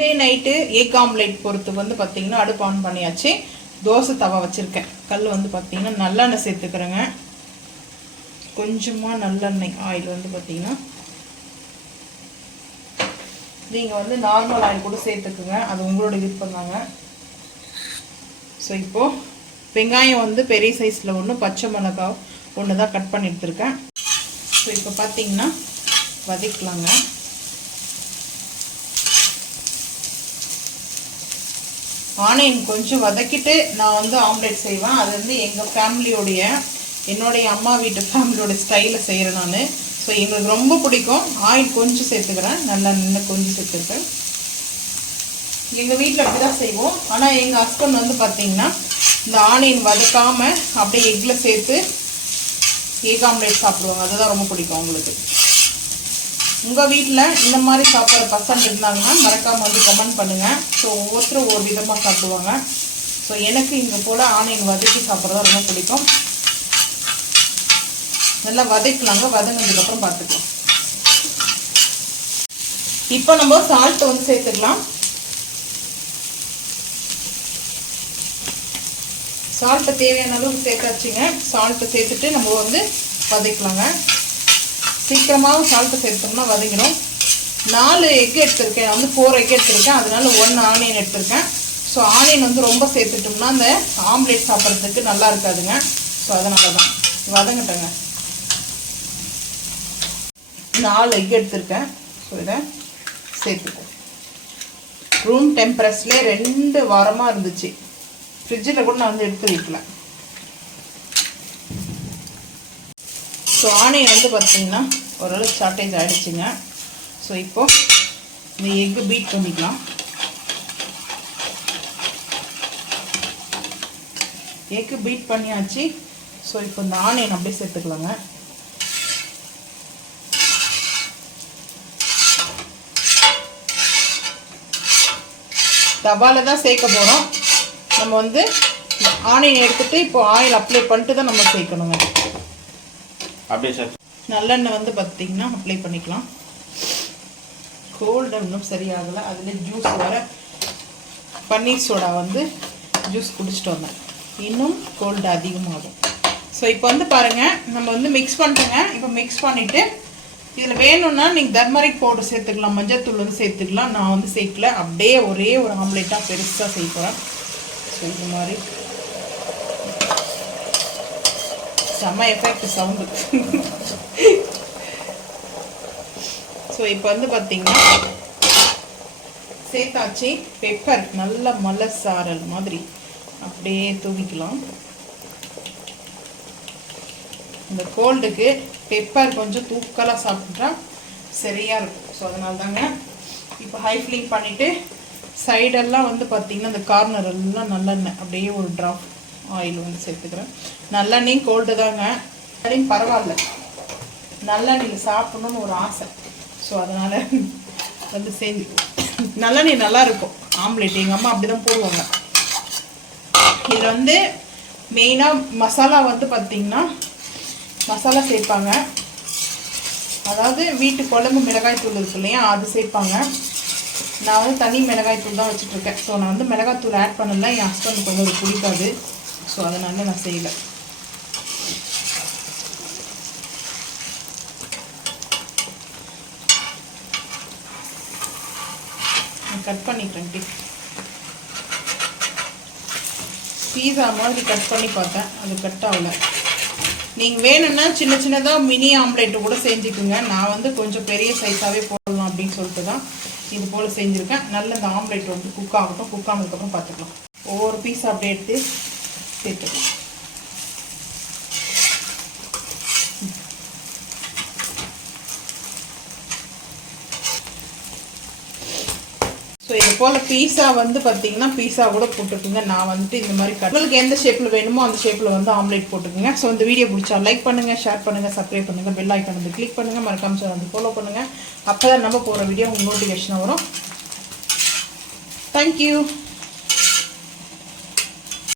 Day night egg omelette போகிறதுக்கு வந்து பார்த்திங்கன்னா அடுப்பு ஆன் பண்ணியாச்சு. தோசை தவா வச்சுருக்கேன். கல் வந்து பார்த்திங்கன்னா நல்லெண்ணெய் சேர்த்துக்கிறேங்க. கொஞ்சமாக நல்லெண்ணெய் ஆயில் வந்து பார்த்திங்கன்னா நீங்கள் வந்து நார்மல் ஆயில் கூட சேர்த்துக்குங்க, அது உங்களோட விருப்பம் தாங்க. ஸோ இப்போது வெங்காயம் வந்து பெரிய சைஸில் ஒன்று, பச்சை மிளகாய் ஒன்று தான் கட் பண்ணி எடுத்துருக்கேன். ஸோ இப்போ பார்த்திங்கன்னா வதக்கலாங்க. ஆனியன் கொஞ்சம் வதக்கிட்டு நான் வந்து ஆம்லேட் செய்வேன். அது வந்து எங்கள் ஃபேமிலியோடைய, என்னுடைய அம்மா வீட்டு ஃபேமிலியோட ஸ்டைலில் செய்கிறேன் நான். ஸோ எங்களுக்கு ரொம்ப பிடிக்கும். ஆயில் கொஞ்சம் சேர்த்துக்கிறேன், நல்லா நின்று கொஞ்சம் சேர்த்துருக்கேன். எங்கள் வீட்டில் அப்படி தான் செய்வோம். ஆனால் எங்கள் ஹஸ்பண்ட் வந்து பார்த்திங்கன்னா இந்த ஆனியன் வதக்காமல் அப்படியே எக்கில் சேர்த்து எக் ஆம்லேட் சாப்பிடுவாங்க. அதுதான் ரொம்ப பிடிக்கும் அவங்களுக்கு. உங்கள் வீட்டில் இந்த மாதிரி சாப்பிட்ற பசங்க இருந்தாங்கன்னா மறக்காமல் வந்து கமெண்ட் பண்ணுங்கள். ஸோ ஒவ்வொருத்தரும் ஒவ்வொரு விதமாக சாப்பிடுவாங்க. ஸோ எனக்கு இங்கே போல் ஆனியன் வதக்கி சாப்பிட்றதா ரொம்ப பிடிக்கும். நல்லா வதக்கலாங்க. வதங்கினதுக்கப்புறம் பார்த்துக்கலாம். இப்போ நம்ம சால்ட் வந்து சேர்த்துக்கலாம். சால்ட்டை தேவையான அளவுக்கு சேர்த்தாச்சுங்க. சால்ட்டை சேர்த்துட்டு நம்ம வந்து வதக்கலாங்க. சீக்கிரமாக சால்ட்டை சேர்த்தோம்னா வதங்கிடும். 4 எக் எடுத்திருக்கேன், வந்து 4 எக் எடுத்திருக்கேன், அதனால 1 ஆனியன் எடுத்திருக்கேன். ஸோ ஆனியன் வந்து ரொம்ப சேர்த்துட்டோம்னா அந்த ஆம்லேட் சாப்பிட்றதுக்கு நல்லா இருக்காதுங்க. ஸோ அதனால தான் வதங்கிட்டேங்க. 4 எக் எடுத்திருக்கேன். ஸோ இதை சேர்த்துப்போம். ரூம் டெம்பரேச்சர்லேயே 2 வாரமாக இருந்துச்சு. ஃப்ரிட்ஜில் கூட நான் வந்து எடுத்து வைக்கல. ஸோ ஆனியன் வந்து பார்த்திங்கன்னா ஓரளவு ஷார்ட்டேஜ் ஆகிடுச்சிங்க. ஸோ இப்போது இந்த எக்கு பீட் பண்ணிக்கலாம். எக்கு பீட் பண்ணியாச்சு. ஸோ இப்போ இந்த ஆனியன் அப்படியே சேர்த்துக்கலாங்க. தவால தான் சேர்க்க போகிறோம். நம்ம வந்து ஆனியன் எடுத்துகிட்டு இப்போ ஆயில் அப்ளை பண்ணிட்டு தான் நம்ம சேர்க்கணுங்க. அப்படியே சார் நல்லெண்ணெய் வந்து பார்த்திங்கன்னா அப்ளை பண்ணிக்கலாம். கோல்டு இன்னும் சரியாகலை. அதில் ஜூஸ் வர பன்னீர் சோடா வந்து ஜூஸ் குடிச்சிட்டு வந்தேன். இன்னும் கோல்டு அதிகமாகும். ஸோ இப்போ வந்து பாருங்கள், நம்ம வந்து மிக்ஸ் பண்ணிட்டோங்க. இப்போ மிக்ஸ் பண்ணிவிட்டு இதில் வேணும்னா நீங்கள் டர்மரிக் பவுடர் சேர்த்துக்கலாம், மஞ்சள் வந்து சேர்த்துக்கலாம். நான் வந்து சேர்க்கல, அப்படியே ஒரே ஒரு ஆம்லேட்டாக பெருசாக செய்ய போகிறேன். ஸோ இந்த மாதிரி செம்ம எஃபெக்ட் சவுண்டு. ஸோ இப்போ வந்து பார்த்திங்கன்னா சேர்த்தாச்சு. பெப்பர் நல்ல மலை சாரல் மாதிரி அப்படியே தூவிக்கலாம். இந்த கோல்டுக்கு பெப்பர் கொஞ்சம் தூக்கலாக சாப்பிட்டா சரியாக இருக்கும். ஸோ அதனால தாங்க இப்போ ஹை ஃப்ளேம் பண்ணிவிட்டு சைடெல்லாம் வந்து பார்த்திங்கன்னா இந்த கார்னர் எல்லாம் நல்லெண்ணெய் அப்படியே ஒரு ட்ராப் ஆயில் வந்து சேர்த்துக்கிறேன். நல்லெண்ணெயும் கோல்டு தாங்க, அதையும் பரவாயில்ல, நல்லெண்ணெயில் சாப்பிடணும்னு ஒரு ஆசை. ஸோ அதனால் வந்து சேர்ந்து நல்லெண்ணெய் நல்லாயிருக்கும் ஆம்லேட். எங்கள் அம்மா அப்படி தான் போடுவாங்க. இதில் வந்து மெயினாக மசாலா வந்து பார்த்திங்கன்னா மசாலா சேர்ப்பாங்க. அதாவது வீட்டு குழம்பு மிளகாய் தூள் இருக்கு இல்லையா, அது சேர்ப்பாங்க. நான் வந்து தனி மிளகாய் தூள் தான் வச்சுட்ருக்கேன். ஸோ நான் வந்து மிளகாய் தூள் ஆட் பண்ணல, என் ஹஸ்பண்டுக்கு வந்து அது பிடிக்காது. ஸோ அதனால நான் செய்யலை. கட் பண்ணிக்கிறேன். பீஸா மாதிரி கட் பண்ணி பார்த்தேன், அது கட் ஆகலை. நீங்கள் வேணும்னா சின்ன சின்னதாக மினி ஆம்லேட்டு கூட செஞ்சுக்குங்க. நான் வந்து கொஞ்சம் பெரிய சைஸாகவே போடலாம் அப்படின்னு சொல்லிட்டு தான் இது போல் செஞ்சுருக்கேன். நல்ல இந்த ஆம்லேட் வந்து குக் ஆகட்டும். குக் ஆனதுக்கப்புறம் பார்த்துக்கலாம். ஒவ்வொரு பீஸ் அப்படியே எடுத்து சேர்த்துக்கலாம். ஸோ இது போல் பீஸா வந்து பார்த்திங்கன்னா பீஸா கூட போட்டுக்குங்க. நான் வந்துட்டு இந்த மாதிரி உங்களுக்கு எந்த ஷேப்பில் வேணுமோ அந்த ஷேப்பில் வந்து ஆம்லேட் போட்டுக்குங்க. ஸோ இந்த வீடியோ பிடிச்சா லைக் பண்ணுங்கள், ஷேர் பண்ணுங்கள், சப்ஸ்கிரைப் பண்ணுங்கள், பெல் ஐக்கான் வந்து கிளிக் பண்ணுங்கள், மறக்காம சேனல் வந்து ஃபாலோ பண்ணுங்கள். அப்போ தான் நம்ம போகிற வீடியோ உங்களுக்கு நோட்டிஃபிகேஷன் வரும். தேங்க்யூ.